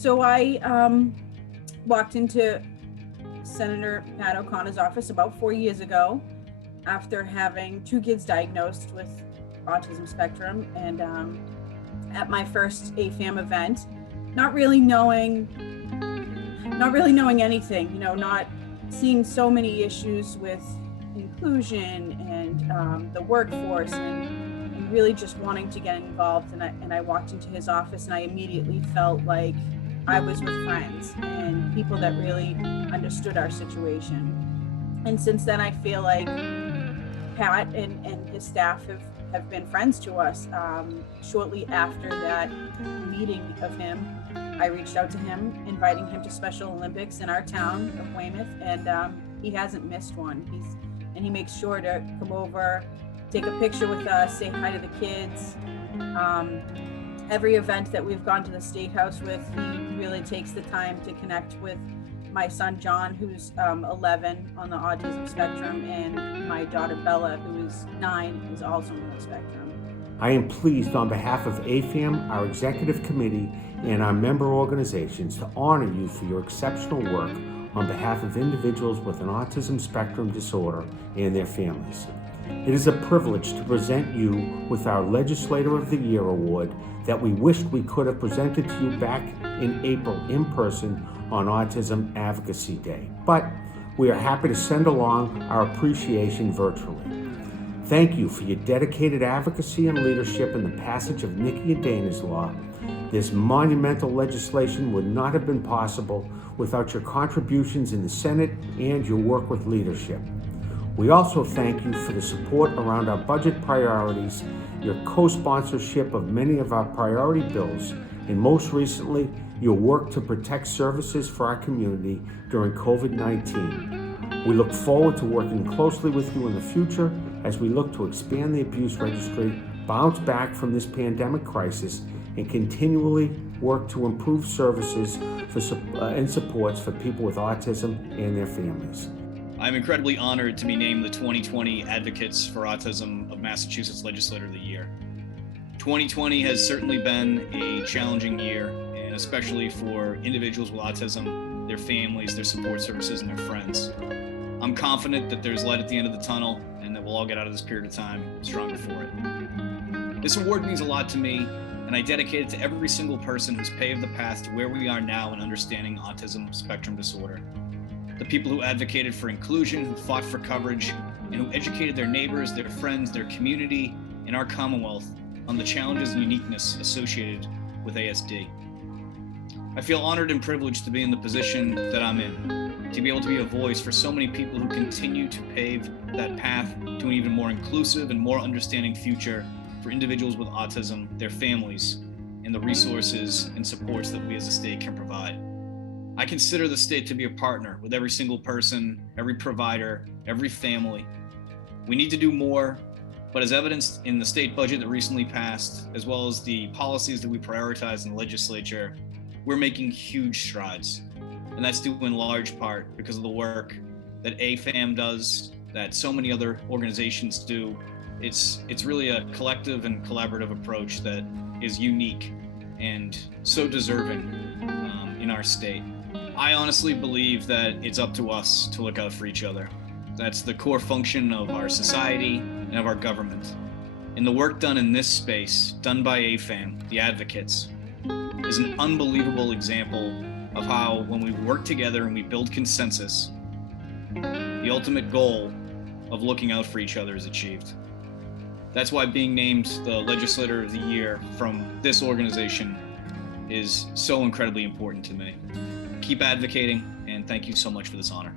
So I walked into Senator Pat O'Connor's office about 4 years ago after having 2 kids diagnosed with autism spectrum, and at my first AFAM event, not really knowing anything, not seeing so many issues with inclusion and the workforce, and really just wanting to get involved. And I walked into his office and I immediately felt like I was with friends and people that really understood our situation. And since then, I feel like Pat and his staff have been friends to us. Shortly after that meeting of him, I reached out to him, inviting him to Special Olympics in our town of Weymouth, and he hasn't missed one. He makes sure to come over, take a picture with us, say hi to the kids. Every event that we've gone to the State House with, he really takes the time to connect with my son John, who's 11 on the autism spectrum, and my daughter Bella, who is 9, who's also on the spectrum. I am pleased on behalf of AFAM, our executive committee, and our member organizations to honor you for your exceptional work on behalf of individuals with an autism spectrum disorder and their families. It is a privilege to present you with our Legislator of the Year award that we wished we could have presented to you back in April in person on Autism Advocacy Day, but we are happy to send along our appreciation virtually. Thank you for your dedicated advocacy and leadership in the passage of Nikki and Dana's law. This monumental legislation would not have been possible without your contributions in the Senate and your work with leadership. We also thank you for the support around our budget priorities, your co-sponsorship of many of our priority bills, and most recently, your work to protect services for our community during COVID-19. We look forward to working closely with you in the future as we look to expand the abuse registry, bounce back from this pandemic crisis, and continually work to improve services and supports for people with autism and their families. I'm incredibly honored to be named the 2020 Advocates for Autism of Massachusetts Legislator of the Year. 2020 has certainly been a challenging year, and especially for individuals with autism, their families, their support services, and their friends. I'm confident that there's light at the end of the tunnel and that we'll all get out of this period of time stronger for it. This award means a lot to me, and I dedicate it to every single person who's paved the path to where we are now in understanding autism spectrum disorder. The people who advocated for inclusion, who fought for coverage, and who educated their neighbors, their friends, their community, and our Commonwealth on the challenges and uniqueness associated with ASD. I feel honored and privileged to be in the position that I'm in, to be able to be a voice for so many people who continue to pave that path to an even more inclusive and more understanding future for individuals with autism, their families, and the resources and supports that we as a state can provide. I consider the state to be a partner with every single person, every provider, every family. We need to do more, but as evidenced in the state budget that recently passed, as well as the policies that we prioritize in the legislature, we're making huge strides. And that's due in large part because of the work that AFAM does, that so many other organizations do. It's really a collective and collaborative approach that is unique and so deserving in our state. I honestly believe that it's up to us to look out for each other. That's the core function of our society and of our government. And the work done in this space, done by AFAM, the advocates, is an unbelievable example of how when we work together and we build consensus, the ultimate goal of looking out for each other is achieved. That's why being named the Legislator of the Year from this organization is so incredibly important to me. Keep advocating, and thank you so much for this honor.